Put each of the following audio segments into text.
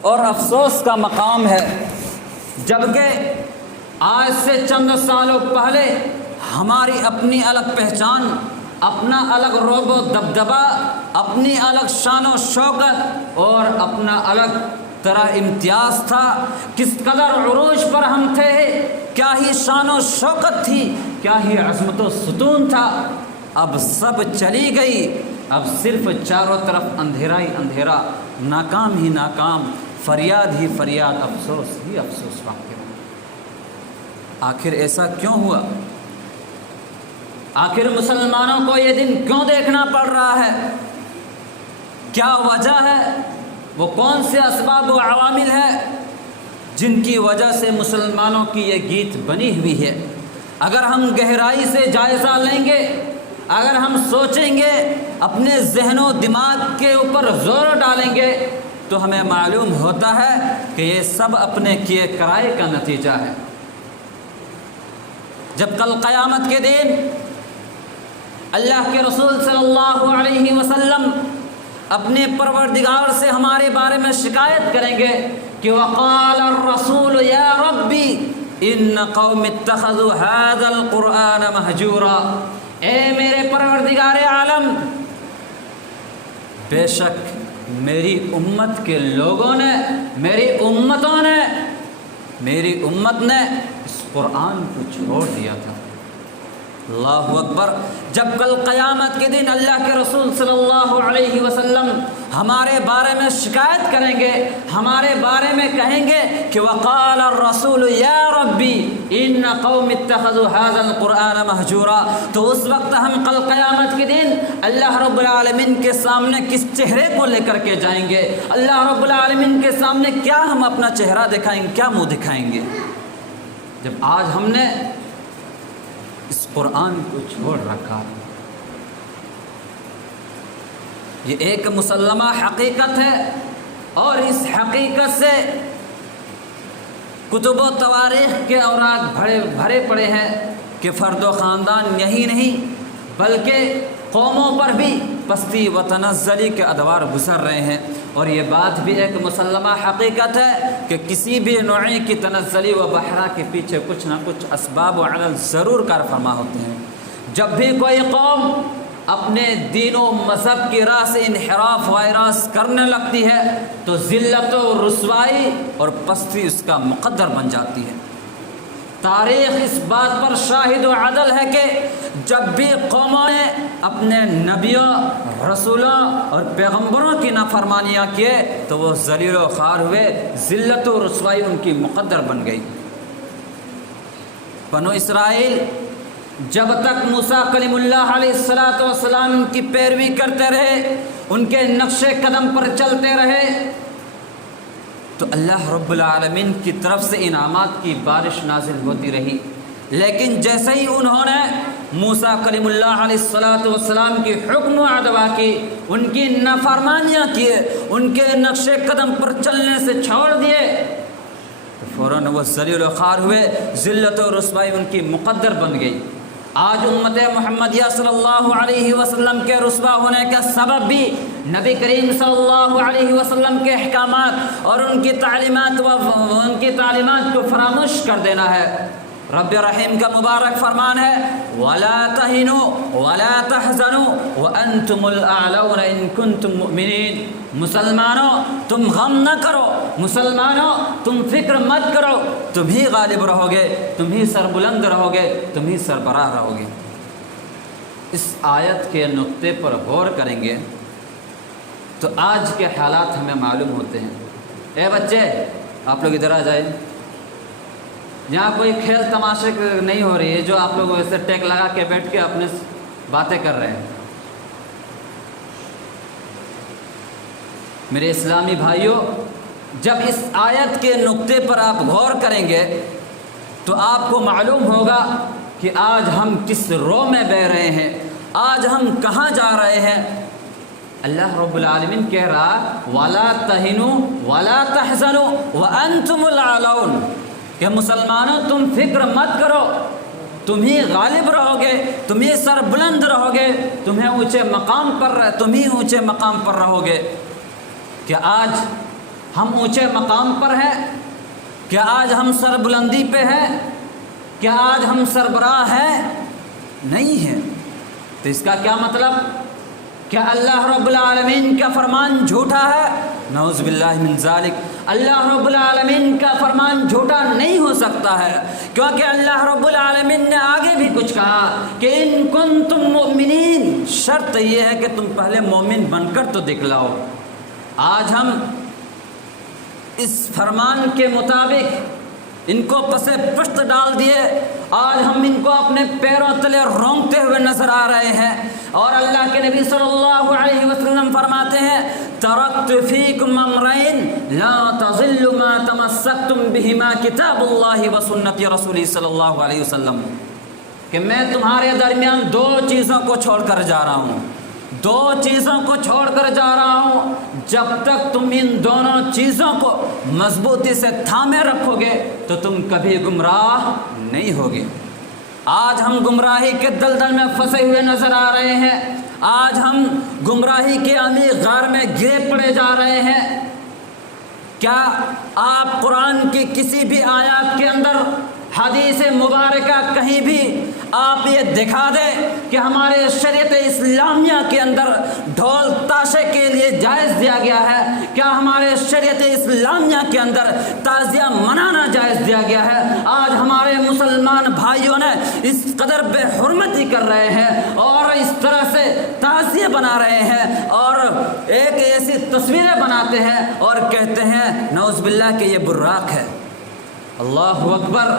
اور افسوس کا مقام ہے، جبکہ آج سے چند سالوں پہلے ہماری اپنی الگ پہچان، اپنا الگ رعب و دبدبا، اپنی الگ شان و شوکت اور اپنا الگ طرح امتیاز تھا۔ کس قدر عروج پر ہم تھے، کیا ہی شان و شوکت تھی، کیا ہی عظمت و ستون تھا۔ اب سب چلی گئی، اب صرف چاروں طرف اندھیرا ہی اندھیرا، ناکام ہی ناکام، فریاد ہی فریاد، افسوس ہی افسوس واقع۔ آخر ایسا کیوں ہوا؟ آخر مسلمانوں کو یہ دن کیوں دیکھنا پڑ رہا ہے؟ کیا وجہ ہے؟ وہ کون سے اسباب و عوامل ہیں جن کی وجہ سے مسلمانوں کی یہ گیت بنی ہوئی ہے؟ اگر ہم گہرائی سے جائزہ لیں گے، اگر ہم سوچیں گے، اپنے ذہن و دماغ کے اوپر زور ڈالیں گے، تو ہمیں معلوم ہوتا ہے کہ یہ سب اپنے کیے کرائے کا نتیجہ ہے۔ جب کل قیامت کے دن اللہ کے رسول صلی اللہ علیہ وسلم اپنے پروردگار سے ہمارے بارے میں شکایت کریں گے کہ وقال الرسول یا ربی ان قوم اتخذوا هذا القرآن مہجورا، اے میرے پروردگار عالم، بے شک میری امت کے لوگوں نے، میری امت نے اس قرآن کو چھوڑ دیا تھا۔ اللہ اکبر۔ جب کل قیامت کے دن اللہ کے رسول صلی اللہ علیہ وسلم ہمارے بارے میں شکایت کریں گے، ہمارے بارے میں کہیں گے کہ وقال الرسول یا ربی ان قوم اتخذوا هذا القرآن مہجورا، تو اس وقت ہم کل قیامت کے دن اللہ رب العالمین کے سامنے کس چہرے کو لے کر کے جائیں گے؟ اللہ رب العالمین کے سامنے کیا ہم اپنا چہرہ دکھائیں گے، کیا منہ دکھائیں گے، جب آج ہم نے اس قرآن کو چھوڑ رکھا؟ یہ ایک مسلمہ حقیقت ہے، اور اس حقیقت سے کتب و تواریخ کے اوراق بھرے پڑے ہیں کہ فرد و خاندان یہی نہیں بلکہ قوموں پر بھی پستی و تنزلی کے ادوار گزر رہے ہیں۔ اور یہ بات بھی ایک مسلمہ حقیقت ہے کہ کسی بھی نوعی کی تنزلی و بحرہ کے پیچھے کچھ نہ کچھ اسباب و علل ضرور کار فرما ہوتے ہیں۔ جب بھی کوئی قوم اپنے دین و مذہب کی راہ سے انحراف و اعراض کرنے لگتی ہے تو ذلت و رسوائی اور پستی اس کا مقدر بن جاتی ہے۔ تاریخ اس بات پر شاہد و عدل ہے کہ جب بھی قوموں نے اپنے نبیوں، رسولوں اور پیغمبروں کی نافرمانیاں کیے تو وہ ذلیل و خوار ہوئے، ذلت و رسوائی ان کی مقدر بن گئی۔ بنو اسرائیل جب تک موسیٰ کلیم اللہ علیہ السلام کی پیروی کرتے رہے، ان کے نقش قدم پر چلتے رہے، تو اللہ رب العالمین کی طرف سے انعامات کی بارش نازل ہوتی رہی۔ لیکن جیسے ہی انہوں نے موسیٰ کلیم اللہ علیہ السلام کی حکم و ادوا کی، ان کی نافرمانیاں کیے، ان کے نقش قدم پر چلنے سے چھوڑ دیے، تو فوراً وہ ذلیل و خوار ہوئے، ذلت و رسوائی ان کی مقدر بن گئی۔ آج امت محمدیہ صلی اللہ علیہ وسلم کے رسوا ہونے کا سبب بھی نبی کریم صلی اللہ علیہ وسلم کے احکامات اور ان کی تعلیمات کو فراموش کر دینا ہے۔ رب رحیم کا مبارک فرمان ہے وَلَا تَهِنُوا وَلَا تَحْزَنُوا وَأَنْتُمُ الْأَعْلَوْنَ إِن كُنتُم مُؤْمِنِينَ، مسلمانوں تم غم نہ کرو، مسلمانوں تم فکر مت کرو، تم ہی غالب رہو گے، تم ہی سربلند رہو گے، تم ہی سربراہ رہو گے۔ اس آیت کے نقطے پر غور کریں گے تو آج کے حالات ہمیں معلوم ہوتے ہیں۔ اے بچے آپ لوگ ادھر آ جائیں، یہاں کوئی کھیل تماشے نہیں ہو رہی ہے جو آپ لوگ ایسے ٹیک لگا کے بیٹھ کے اپنے باتیں کر رہے ہیں۔ میرے اسلامی بھائیوں، جب اس آیت کے نقطے پر آپ غور کریں گے تو آپ کو معلوم ہوگا کہ آج ہم کس رو میں بہ رہے ہیں، آج ہم کہاں جا رہے ہیں۔ اللہ رب العالمین کہہ رہا وَلَا تَهِنُوا وَلَا تَحْزَنُوا وَأَنْتُمُ الْأَعْلَوْنَ، کہ مسلمانوں تم فکر مت کرو، تم ہی غالب رہو گے، تم ہی سربلند رہو گے، تم ہی اونچے مقام پر رہو گے۔ کہ آج ہم اونچے مقام پر ہیں؟ کیا آج ہم سر بلندی پہ ہیں؟ کیا آج ہم سربراہ ہیں؟ نہیں ہیں۔ تو اس کا کیا مطلب؟ کیا اللہ رب العالمین کا فرمان جھوٹا ہے؟ نعوذ باللہ من ذالک، اللہ رب العالمین کا فرمان جھوٹا نہیں ہو سکتا ہے، کیونکہ اللہ رب العالمین نے آگے بھی کچھ کہا کہ ان کنتم مؤمنین، شرط یہ ہے کہ تم پہلے مومن بن کر تو دکھلاؤ۔ آج ہم اس فرمان کے مطابق ان کو پسے پشت ڈال دیے، آج ہم ان کو اپنے پیروں تلے رونگتے ہوئے نظر آ رہے ہیں، اور اللہ کے نبی صلی اللہ علیہ وسلم فرماتے ہیں ترکت فیکم امرین لا تضلوا ما تمسکتم بہما کتاب اللہ وسنت رسول صلی اللہ علیہ وسلم، کہ میں تمہارے درمیان دو چیزوں کو چھوڑ کر جا رہا ہوں، دو چیزوں کو چھوڑ کر جا رہا ہوں، جب تک تم ان دونوں چیزوں کو مضبوطی سے تھامے رکھو گے تو تم کبھی گمراہ نہیں ہوگے۔ آج ہم گمراہی کے دلدل میں پھنسے ہوئے نظر آ رہے ہیں، آج ہم گمراہی کے عمیق غار میں گرے پڑے جا رہے ہیں۔ کیا آپ قرآن کی کسی بھی آیات کے اندر، حدیث مبارکہ کہیں بھی آپ یہ دکھا دیں کہ ہمارے شریعت اسلامیہ کے اندر ڈھول تاشے کے لیے جائز دیا گیا ہے؟ کیا ہمارے شریعت اسلامیہ کے اندر تعزیہ منانا جائز دیا گیا ہے؟ آج ہمارے مسلمان بھائیوں نے اس قدر بے حرمتی کر رہے ہیں اور اس طرح سے تعزیے بنا رہے ہیں اور ایک ایسی تصویریں بناتے ہیں اور کہتے ہیں نعوذ باللہ کہ یہ براق ہے۔ اللہ اکبر،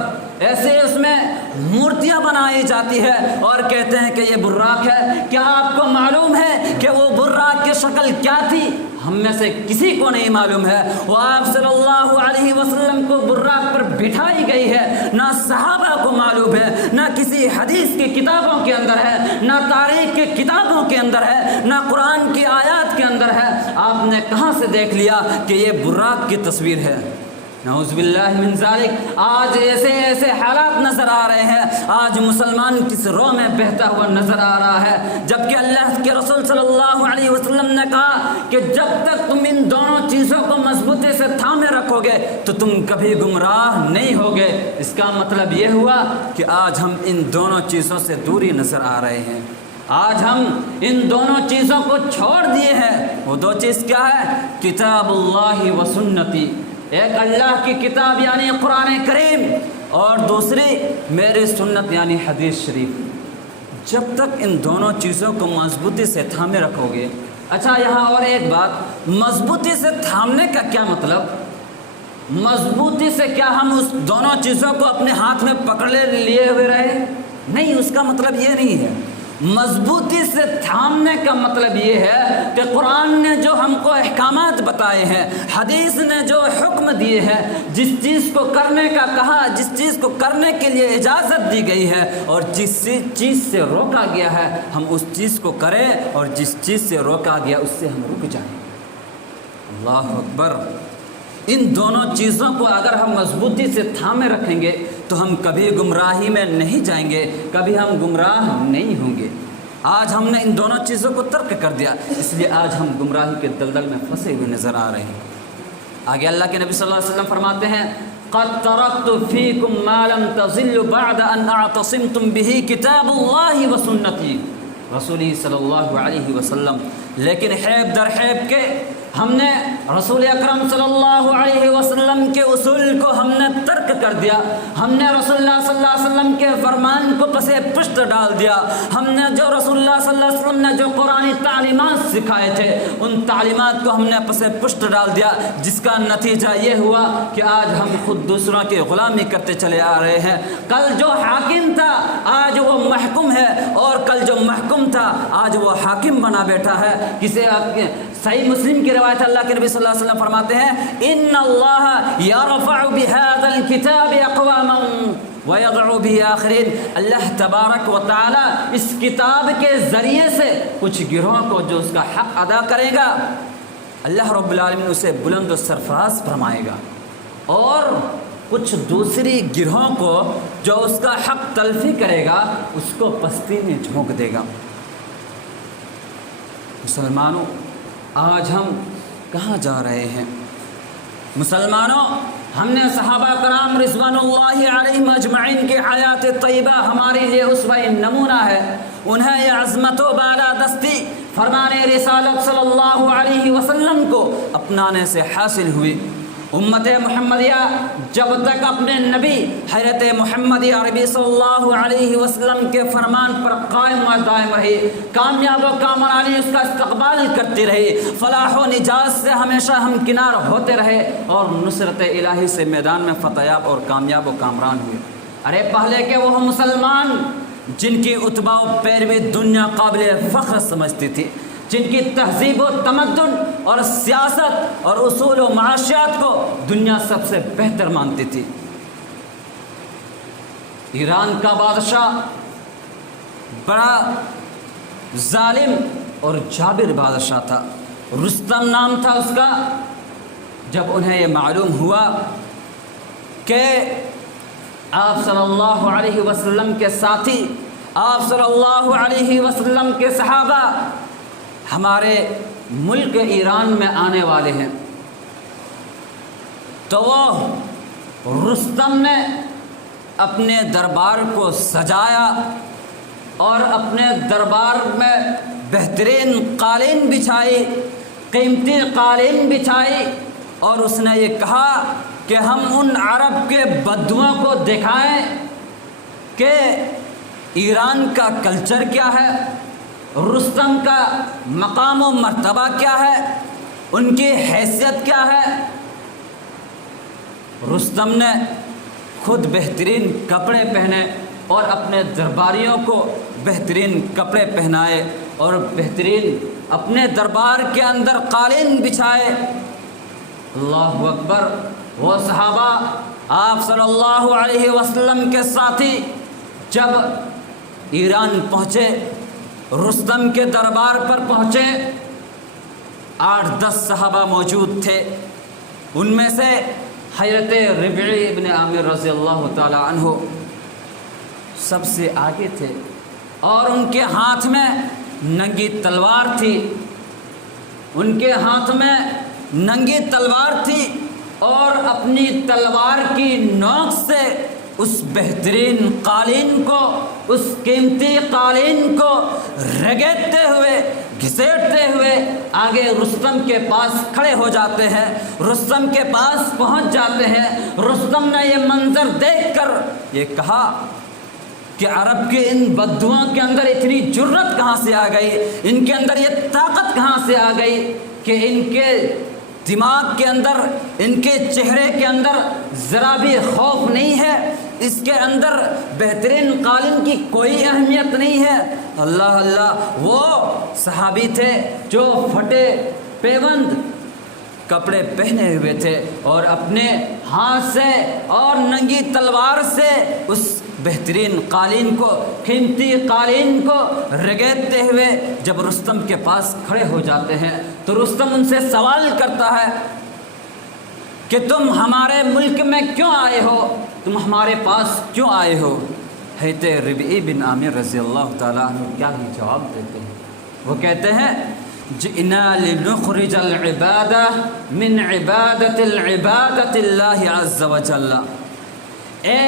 ایسے اس میں مورتیاں بنائی جاتی ہے اور کہتے ہیں کہ یہ براق ہے۔ کیا آپ کو معلوم ہے کہ وہ براق کی شکل کیا تھی؟ ہم میں سے کسی کو نہیں معلوم ہے۔ وہ آپ صلی اللہ علیہ وسلم کو براق پر بٹھائی گئی ہے، نہ صحابہ کو معلوم ہے، نہ کسی حدیث کی کتابوں کے اندر ہے، نہ تاریخ کی کتابوں کے اندر ہے، نہ قرآن کی آیات کے اندر ہے۔ آپ نے کہاں سے دیکھ لیا کہ یہ براق کی تصویر ہے؟ نعوذ باللہ من ذالک۔ آج ایسے حالات نظر آ رہے ہیں، آج مسلمان کس رو میں بہتا ہوا نظر آ رہا ہے، جبکہ اللہ کے رسول صلی اللہ علیہ وسلم نے کہا کہ جب تک تم ان دونوں چیزوں کو مضبوطی سے تھامے رکھو گے تو تم کبھی گمراہ نہیں ہوگے۔ اس کا مطلب یہ ہوا کہ آج ہم ان دونوں چیزوں سے دوری نظر آ رہے ہیں، آج ہم ان دونوں چیزوں کو چھوڑ دیے ہیں۔ وہ دو چیز کیا ہے؟ کتاب اللہ و سنتی، ایک اللہ کی کتاب یعنی قرآن کریم، اور دوسری میری سنت یعنی حدیث شریف۔ جب تک ان دونوں چیزوں کو مضبوطی سے تھامے رکھو گے۔ اچھا، یہاں اور ایک بات، مضبوطی سے تھامنے کا کیا مطلب؟ مضبوطی سے کیا ہم اس دونوں چیزوں کو اپنے ہاتھ میں پکڑے لیے ہوئے رہے؟ نہیں، اس کا مطلب یہ نہیں ہے۔ مضبوطی سے تھامنے کا مطلب یہ ہے کہ قرآن نے جو ہم کو احکامات بتائے ہیں، حدیث نے جو حکم دیے ہیں، جس چیز کو کرنے کا کہا، جس چیز کو کرنے کے لیے اجازت دی گئی ہے اور جس چیز سے روکا گیا ہے، ہم اس چیز کو کریں، اور جس چیز سے روکا گیا اس سے ہم رک جائیں۔ اللہ اکبر۔ ان دونوں چیزوں کو اگر ہم مضبوطی سے تھامے رکھیں گے تو ہم کبھی گمراہی میں نہیں جائیں گے، کبھی ہم گمراہ نہیں ہوں گے۔ آج ہم نے ان دونوں چیزوں کو ترک کر دیا، اس لیے آج ہم گمراہی کے دلدل میں پھنسے ہوئے نظر آ رہے ہیں۔ آگے اللہ کے نبی صلی اللہ علیہ وسلم فرماتے ہیں قد ترکت فیکم ما لم تضلوا بعد ان اعتصمتم به کتاب اللہ و سنتی رسولی صلی اللہ علیہ وسلم۔ لیکن حیب در حیب کے ہم نے رسول اکرم صلی اللہ علیہ وسلم کے اصول کو ہم نے ترک کر دیا، ہم نے رسول اللہ صلی اللہ علیہ وسلم کے فرمان کو پسے پشت ڈال دیا، ہم نے جو رسول اللہ صلی اللہ علیہ وسلم نے جو قرآنی تعلیمات سکھائے تھے ان تعلیمات کو ہم نے پسے پشت ڈال دیا، جس کا نتیجہ یہ ہوا کہ آج ہم خود دوسروں کی غلامی کرتے چلے آ رہے ہیں۔ کل جو حاکم تھا آج وہ محکوم ہے، اور کل جو محکوم تھا آج وہ حاکم بنا بیٹھا ہے۔ کسی صحیح مسلم کی روایت اللہ کے نبی صلی اللہ علیہ وسلم فرماتے ہیں ان اللہ یرفع بهذا الكتاب اقواما ويضع به آخرین۔ اللہ تبارک و تعالی اس کتاب کے ذریعے سے کچھ گروہوں کو جو اس کا حق ادا کرے گا، اللہ رب العالمین اسے بلند و سرفراز فرمائے گا، اور کچھ دوسری گروہوں کو جو اس کا حق تلفی کرے گا اس کو پستی میں جھونک دے گا۔ مسلمانوں، آج ہم کہاں جا رہے ہیں؟ مسلمانوں، ہم نے صحابہ کرام رضوان اللہ علیہم اجمعین کی حیات طیبہ ہمارے لیے اسوہ نمونہ ہے. انہیں یہ عظمت و بالادستی فرمان رسالت صلی اللہ علیہ وسلم کو اپنانے سے حاصل ہوئی. امت محمدیہ جب تک اپنے نبی حضرت محمد عربی صلی اللہ علیہ وسلم کے فرمان پر قائم و دائم رہی، کامیاب و کامرانی اس کا استقبال کرتی رہی، فلاح و نجات سے ہمیشہ ہم کنار ہوتے رہے اور نصرت الہی سے میدان میں فتحیاب اور کامیاب و کامران ہوئے. ارے پہلے کے وہ مسلمان جن کی اتباع و پیروی دنیا قابل فخر سمجھتی تھی، جن کی تہذیب و تمدن اور سیاست اور اصول و معاشیات کو دنیا سب سے بہتر مانتی تھی. ایران کا بادشاہ بڑا ظالم اور جابر بادشاہ تھا، رستم نام تھا اس کا. جب انہیں یہ معلوم ہوا کہ آپ صلی اللہ علیہ وسلم کے ساتھی، آپ صلی اللہ علیہ وسلم کے صحابہ ہمارے ملک ایران میں آنے والے ہیں، تو وہ رستم نے اپنے دربار کو سجایا اور اپنے دربار میں بہترین قالین بچھائی، قیمتی قالین بچھائی، اور اس نے یہ کہا کہ ہم ان عرب کے بدوؤں کو دکھائیں کہ ایران کا کلچر کیا ہے، رستم کا مقام و مرتبہ کیا ہے، ان کی حیثیت کیا ہے. رستم نے خود بہترین کپڑے پہنے اور اپنے درباریوں کو بہترین کپڑے پہنائے اور بہترین اپنے دربار کے اندر قالین بچھائے. اللہ اکبر. وہ صحابہ آپ صلی اللہ علیہ وسلم کے ساتھی جب ایران پہنچے، رستم کے دربار پر پہنچے، 8-10 صحابہ موجود تھے. ان میں سے حضرت ربعی ابن عامر رضی اللہ تعالی عنہ سب سے آگے تھے اور ان کے ہاتھ میں ننگی تلوار تھی. ان کے ہاتھ میں ننگی تلوار تھی اور اپنی تلوار کی نوک سے اس بہترین قالین کو، اس قیمتی قالین کو رگڑتے ہوئے، گھسیٹتے ہوئے آگے رستم کے پاس کھڑے ہو جاتے ہیں، رستم کے پاس پہنچ جاتے ہیں. رستم نے یہ منظر دیکھ کر یہ کہا کہ عرب کے ان بدوؤں کے اندر اتنی جرت کہاں سے آ گئی، ان کے اندر یہ طاقت کہاں سے آ گئی کہ ان کے دماغ کے اندر، ان کے چہرے کے اندر ذرا بھی خوف نہیں ہے، اس کے اندر بہترین قالین کی کوئی اہمیت نہیں ہے. اللہ اللہ. وہ صحابی تھے جو پھٹے پیوند کپڑے پہنے ہوئے تھے اور اپنے ہاتھ سے اور ننگی تلوار سے اس بہترین قالین کو، قیمتی قالین کو رگڑتے ہوئے جب رستم کے پاس کھڑے ہو جاتے ہیں تو رستم ان سے سوال کرتا ہے کہ تم ہمارے ملک میں کیوں آئے ہو، تم ہمارے پاس کیوں آئے ہو. حضرت ربعی بن عامر رضی اللہ تعالیٰ عنہ کیا ہی جواب دیتے ہیں. وہ کہتے ہیں جئنا لنخرج العبادہ من عبادت العبادت اللہ عز وجل. اے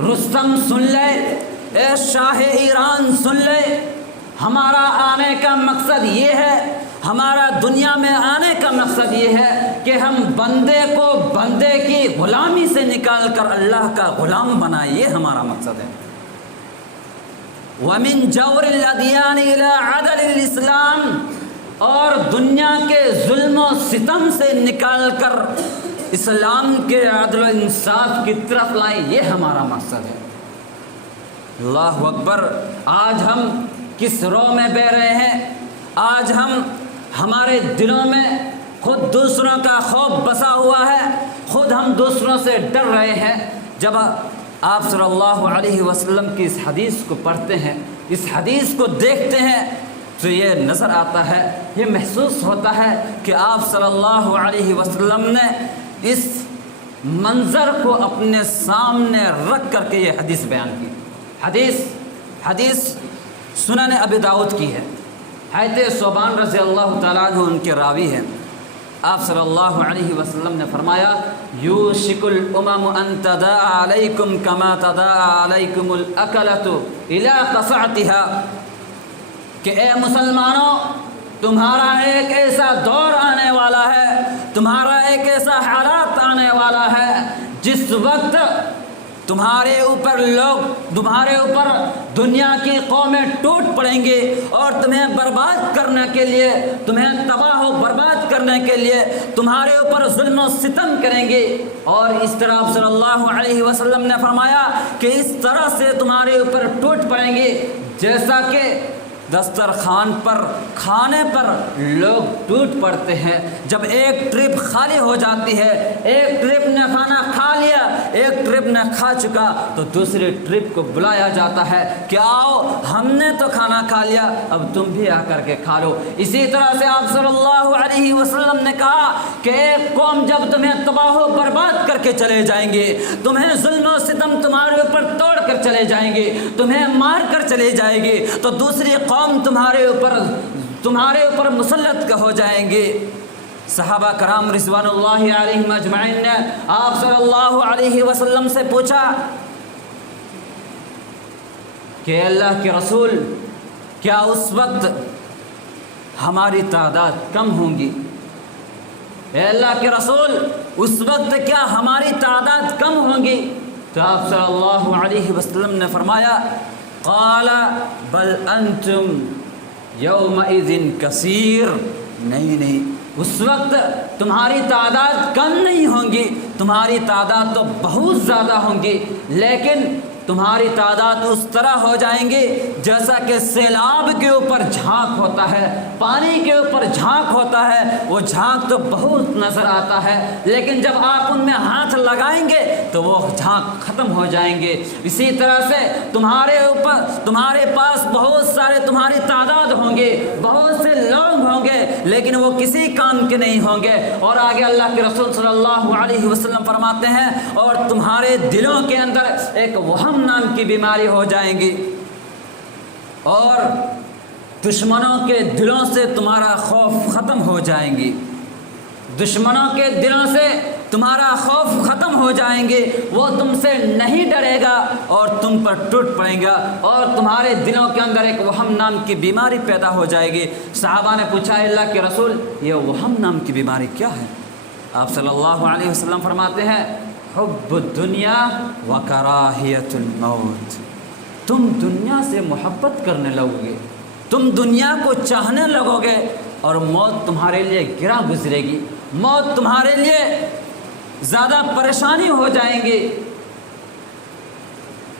رستم سن لے، اے شاہ ایران سن لے، ہمارا آنے کا مقصد یہ ہے، ہمارا دنیا میں آنے کا مقصد یہ ہے کہ ہم بندے کو بندے کی غلامی سے نکال کر اللہ کا غلام بنائیں. یہ ہمارا مقصد ہے. وَمِن جَوْرِ الْأَدْيَانِ إِلَىٰ عَدْلِ الْإِسْلَامِ، اور دنیا کے ظلم و ستم سے نکال کر اسلام کے عدل و انصاف کی طرف لائیں. یہ ہمارا مقصد ہے. اللہ اکبر. آج ہم کس رو میں بہ رہے ہیں؟ آج ہمارے دلوں میں خود دوسروں کا خوف بسا ہوا ہے، خود ہم دوسروں سے ڈر رہے ہیں. جب آپ صلی اللہ علیہ وسلم کی اس حدیث کو پڑھتے ہیں، اس حدیث کو دیکھتے ہیں تو یہ نظر آتا ہے، یہ محسوس ہوتا ہے کہ آپ صلی اللہ علیہ وسلم نے اس منظر کو اپنے سامنے رکھ کر کے یہ حدیث بیان کی. حدیث سنن ابی داؤد کی ہے. حضرت ثوبان رضی اللہ تعالیٰ عنہ ان کے راوی ہیں. آپ صلی اللہ علیہ وسلم نے فرمایا یوشک الامم ان تداعى علیکم کما تداعى علیکم الاکلۃ الی قصعتها، کہ اے مسلمانوں تمہارا ایک ایسا دور آنے والا ہے، تمہارا ایک ایسا حالات آنے والا ہے جس وقت تمہارے اوپر دنیا کی قومیں ٹوٹ پڑیں گے اور تمہیں برباد کرنے کے لیے، تمہیں تباہ و برباد کرنے کے لیے تمہارے اوپر ظلم و ستم کریں گے۔ اور اس طرح آپ صلی اللہ علیہ وسلم نے فرمایا کہ اس طرح سے تمہارے اوپر ٹوٹ پڑیں گے جیسا کہ دسترخوان پر کھانے پر لوگ ٹوٹ پڑتے ہیں۔ جب ایک ٹرپ خالی ہو جاتی ہے، ایک ٹرپ نے کھانا کھا لیا، ایک ٹرپ نے کھا چکا، تو دوسرے ٹرپ کو بلایا جاتا ہے کہ آؤ ہم نے تو کھانا کھا لیا، اب تم بھی آ کر کے کھا لو۔ اسی طرح سے آپ صلی اللہ علیہ وسلم نے کہا کہ ایک قوم جب تمہیں تباہ و برباد کر کے چلے جائیں گے، تمہیں ظلم و ستم تمہارے اوپر توڑ کر چلے جائیں گے، تمہیں مار کر چلے جائیں گے، تو دوسری قوم تمہارے اوپر مسلط ہو جائیں گے۔ صحابہ کرام رضوان اللہ علیہم اجمعین نے آپ صلی اللہ علیہ وسلم سے پوچھا کہ اللہ کے رسول کیا اس وقت ہماری تعداد کم ہوں گی؟ اے اللہ کے رسول اس وقت کیا ہماری تعداد کم ہوں گی؟ تو آپ صلی اللہ علیہ وسلم نے فرمایا قال بل انتم یومئذ کثیر، نہیں اس وقت تمہاری تعداد کم نہیں ہوں گی، تمہاری تعداد تو بہت زیادہ ہوں گی، لیکن تمہاری تعداد اس طرح ہو جائیں گی جیسا کہ سیلاب کے اوپر جھانک ہوتا ہے، پانی کے اوپر جھانک ہوتا ہے، وہ جھانک تو بہت نظر آتا ہے لیکن جب آپ ان میں ہاتھ لگائیں گے تو وہ جھانک ختم ہو جائیں گے۔ اسی طرح سے تمہارے پاس بہت سارے تمہاری تعداد ہوں گے، بہت سے لوگ ہوں گے لیکن وہ کسی کام کے نہیں ہوں گے۔ اور آگے اللہ کے رسول صلی اللہ علیہ وسلم فرماتے ہیں اور تمہارے دلوں کے اندر ایک وہم نام کی بیماری ہو جائیں گی اور دشمنوں کے دلوں سے تمہارا خوف ختم ہو جائیں گی، دشمنوں کے دلوں سے تمہارا خوف ختم ہو جائیں گے، وہ تم سے نہیں ڈرے گا اور تم پر ٹوٹ پڑیں گا اور تمہارے دلوں کے اندر ایک وہم نام کی بیماری پیدا ہو جائے گی۔ صحابہ نے پوچھا اللہ کے رسول یہ وہم نام کی بیماری کیا ہے؟ آپ صلی اللہ علیہ وسلم فرماتے ہیں حب الدنیا و کراہیت الموت، تم دنیا سے محبت کرنے لگو گے، تم دنیا کو چاہنے لگو گے اور موت تمہارے لیے گرا گزرے گی، موت تمہارے لیے زیادہ پریشانی ہو جائیں گے۔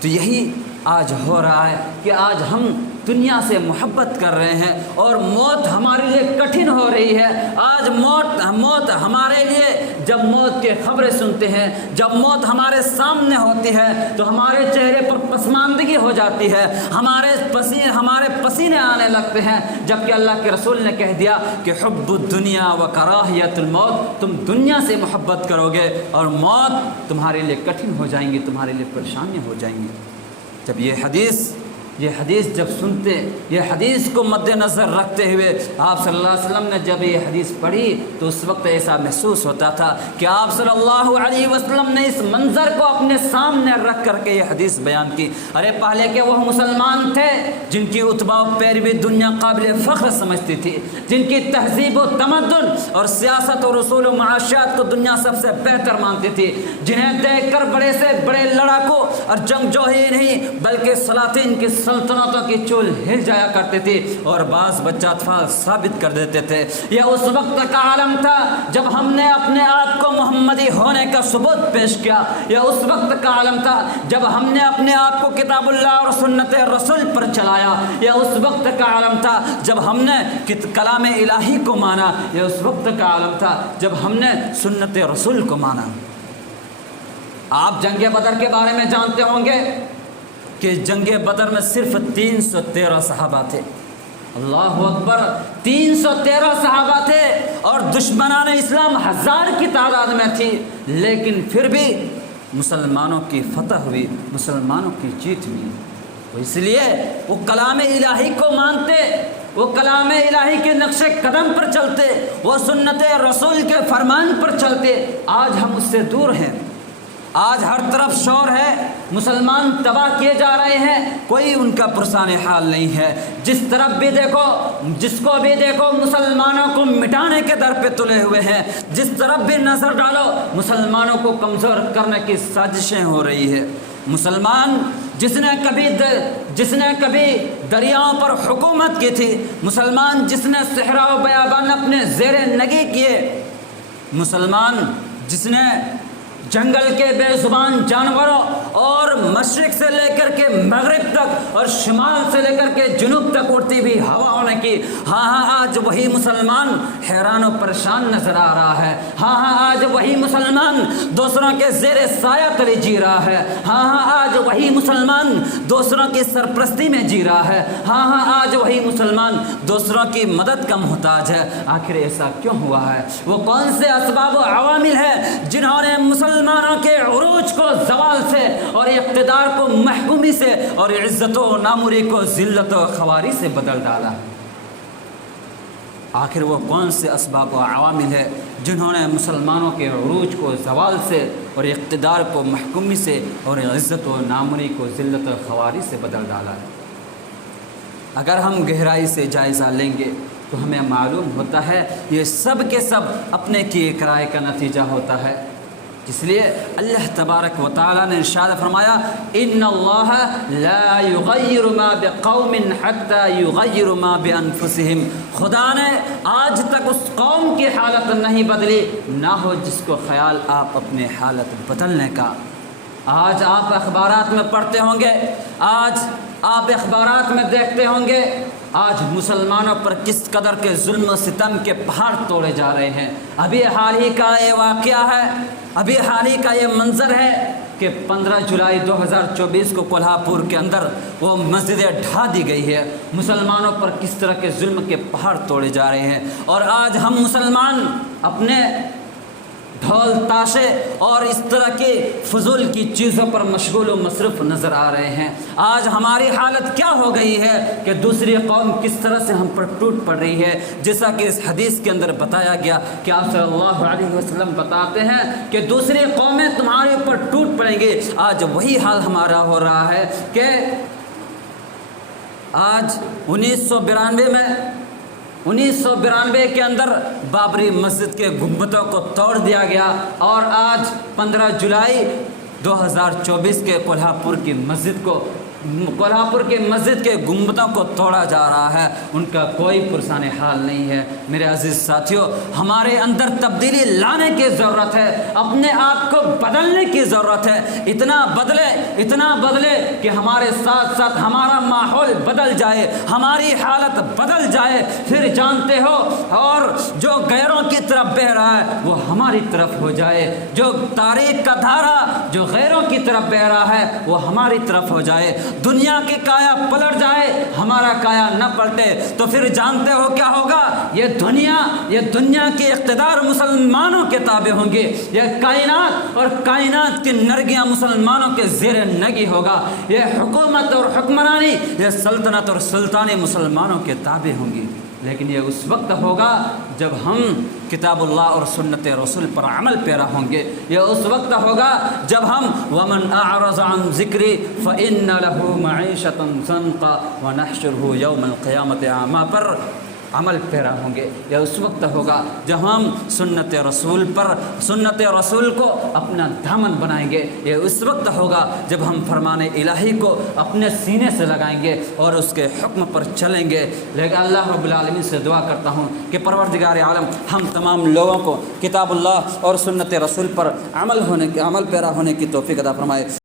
تو یہی آج ہو رہا ہے کہ آج ہم دنیا سے محبت کر رہے ہیں اور موت ہمارے لیے کٹھن ہو رہی ہے۔ آج موت ہمارے لیے جب موت کی خبریں سنتے ہیں، جب موت ہمارے سامنے ہوتی ہے تو ہمارے چہرے پر پسماندگی ہو جاتی ہے، ہمارے پسینے آنے لگتے ہیں، جبکہ اللہ کے رسول نے کہہ دیا کہ حب الدنیا و کراہیت الموت، تم دنیا سے محبت کرو گے اور موت تمہارے لیے کٹھن ہو جائیں گی، تمہارے لیے پریشانیاں ہو جائیں گی۔ جب یہ حدیث جب سنتے، یہ حدیث کو مد نظر رکھتے ہوئے آپ صلی اللہ علیہ وسلم نے جب یہ حدیث پڑھی تو اس وقت ایسا محسوس ہوتا تھا کہ آپ صلی اللہ علیہ وسلم نے اس منظر کو اپنے سامنے رکھ کر کے یہ حدیث بیان کی۔ ارے پہلے کے وہ مسلمان تھے جن کی اتباع و پیروی دنیا قابل فخر سمجھتی تھی، جن کی تہذیب و تمدن اور سیاست اور اصول و معاشیات کو دنیا سب سے بہتر مانتی تھی، جنہیں دیکھ کر بڑے سے بڑے لڑاکو اور جنگجو ہی نہیں بلکہ سلاطین کی سلطنتوں کی چول ہل جایا کرتے تھے اور بعض بچہ اطفال ثابت کر دیتے تھے۔ یہ اس وقت کا عالم تھا جب ہم نے اپنے آپ کو محمدی ہونے کا ثبوت پیش کیا، یہ اس وقت کا عالم تھا جب ہم نے اپنے آپ کو کتاب اللہ اور سنت رسول پر چلایا، یہ اس وقت کا عالم تھا جب ہم نے کلام الہی کو مانا، یہ اس وقت کا عالم تھا جب ہم نے سنت رسول کو مانا۔ آپ جنگ بدر کے بارے میں جانتے ہوں گے کہ جنگ بدر میں صرف 313 صحابہ تھے۔ اللہ اکبر، 313 صحابہ تھے اور دشمنان اسلام 1000 کی تعداد میں تھی، لیکن پھر بھی مسلمانوں کی فتح ہوئی، مسلمانوں کی جیت ہوئی۔ اس لیے وہ کلام الہی کو مانتے، وہ کلام الہی کے نقش قدم پر چلتے، وہ سنت رسول کے فرمان پر چلتے، آج ہم اس سے دور ہیں۔ آج ہر طرف شور ہے، مسلمان تباہ کیے جا رہے ہیں، کوئی ان کا پرسان حال نہیں ہے۔ جس طرف بھی دیکھو، جس کو بھی دیکھو، مسلمانوں کو مٹانے کے در پہ تلے ہوئے ہیں۔ جس طرف بھی نظر ڈالو، مسلمانوں کو کمزور کرنے کی سازشیں ہو رہی ہے۔ مسلمان جس نے کبھی دریاؤں پر حکومت کی تھی، مسلمان جس نے صحرا و بیابان اپنے زیر نگی کیے، مسلمان جس نے جنگل کے بے زبان جانوروں اور مشرق سے لے کر کے مغرب تک اور شمال سے لے کر کے جنوب تک اڑتی ہوئی ہواؤں نے کی، آج وہی مسلمان حیران و پریشان نظر آ رہا ہے۔ آج وہی مسلمان دوسروں کے زیر سایہ تلے جی رہا ہے۔ آج وہی مسلمان دوسروں کی سرپرستی میں جی رہا ہے۔ آج وہی مسلمان دوسروں کی مدد کا محتاج ہے۔ آخر ایسا کیوں ہوا ہے؟ وہ کون سے اسباب و عوامل ہیں جنہوں نے مسلمانوں کے عروج کو زوال سے اور اقتدار کو محکومی سے اور عزت و ناموری کو ذلت و خواری سے بدل ڈالا؟ آخر وہ کون سے اسباب و عوامل ہے جنہوں نے مسلمانوں کے عروج کو زوال سے اور اقتدار کو محکومی سے اور عزت و ناموری کو ذلت و خواری سے بدل ڈالا ہے؟ اگر ہم گہرائی سے جائزہ لیں گے تو ہمیں معلوم ہوتا ہے یہ سب کے سب اپنے کیے کرائے کا نتیجہ ہوتا ہے۔ اس لیے اللہ تبارک و تعالیٰ نے ارشاد فرمایا، ان اللہ لا یغیر ما بقوم حتی یغیر ما بانفسہم۔ خدا نے آج تک اس قوم کی حالت نہیں بدلی، نہ ہو جس کو خیال آپ اپنے حالت بدلنے کا۔ آج آپ اخبارات میں پڑھتے ہوں گے، آج آپ اخبارات میں دیکھتے ہوں گے، آج مسلمانوں پر کس قدر کے ظلم و ستم کے پہاڑ توڑے جا رہے ہیں۔ ابھی حال ہی کا یہ واقعہ ہے، ابھی حال ہی کا یہ منظر ہے کہ 15 جولائی 2024 کو کولہاپور کے اندر وہ مسجدیں ڈھا دی گئی ہے۔ مسلمانوں پر کس طرح کے ظلم کے پہاڑ توڑے جا رہے ہیں، اور آج ہم مسلمان اپنے ڈھول تاشے اور اس طرح کی فضول کی چیزوں پر مشغول و مصروف نظر آ رہے ہیں۔ آج ہماری حالت کیا ہو گئی ہے کہ دوسری قوم کس طرح سے ہم پر ٹوٹ پڑ رہی ہے، جیسا کہ اس حدیث کے اندر بتایا گیا کہ آپ صلی اللہ علیہ وسلم بتاتے ہیں کہ دوسری قومیں تمہارے اوپر ٹوٹ پڑیں گی۔ آج وہی حال ہمارا ہو رہا ہے کہ آج 1992 کے اندر بابری مسجد کے گنبدوں کو توڑ دیا گیا، اور آج 15 جولائی 2024 کے کولہاپور کی مسجد کے گنبدوں کو توڑا جا رہا ہے۔ ان کا کوئی پرسان حال نہیں ہے۔ میرے عزیز ساتھیوں، ہمارے اندر تبدیلی لانے کی ضرورت ہے، اپنے آپ کو بدلنے کی ضرورت ہے۔ اتنا بدلے کہ ہمارے ساتھ ساتھ ہمارا ماحول بدل جائے، ہماری حالت بدل جائے، پھر جانتے ہو، اور جو غیروں کی طرف بہہ رہا ہے وہ ہماری طرف ہو جائے، جو تاریخ کا دھارا جو غیروں کی طرف بہہ رہا ہے وہ ہماری طرف ہو جائے، دنیا کی کایا پلٹ جائے، ہمارا کایا نہ پلٹے، تو پھر جانتے ہو کیا ہوگا؟ یہ دنیا کے اقتدار مسلمانوں کے تابع ہوں گے، یہ کائنات اور کائنات کی نرگیاں مسلمانوں کے زیر نگی ہوگا، یہ حکومت اور حکمرانی، یہ سلطنت اور سلطانی مسلمانوں کے تابع ہوں گی۔ لیکن یہ اس وقت ہوگا جب ہم کتاب اللہ اور سنت رسول پر عمل پیرا ہوں گے، یہ اس وقت ہوگا جب ہم ومن اعرض عن ذکری فإن له معیشۃ ضنکا ونحشرہ یوم القیامۃ اعمی پر عمل پیرا ہوں گے۔ یہ اس وقت ہوگا جب ہم سنت رسول کو اپنا دامن بنائیں گے، یہ اس وقت ہوگا جب ہم فرمان الہی کو اپنے سینے سے لگائیں گے اور اس کے حکم پر چلیں گے۔ لیکن اللہ رب العالمین سے دعا کرتا ہوں کہ پروردگار عالم ہم تمام لوگوں کو کتاب اللہ اور سنت رسول پر عمل پیرا ہونے کی توفیق عطا فرمائے۔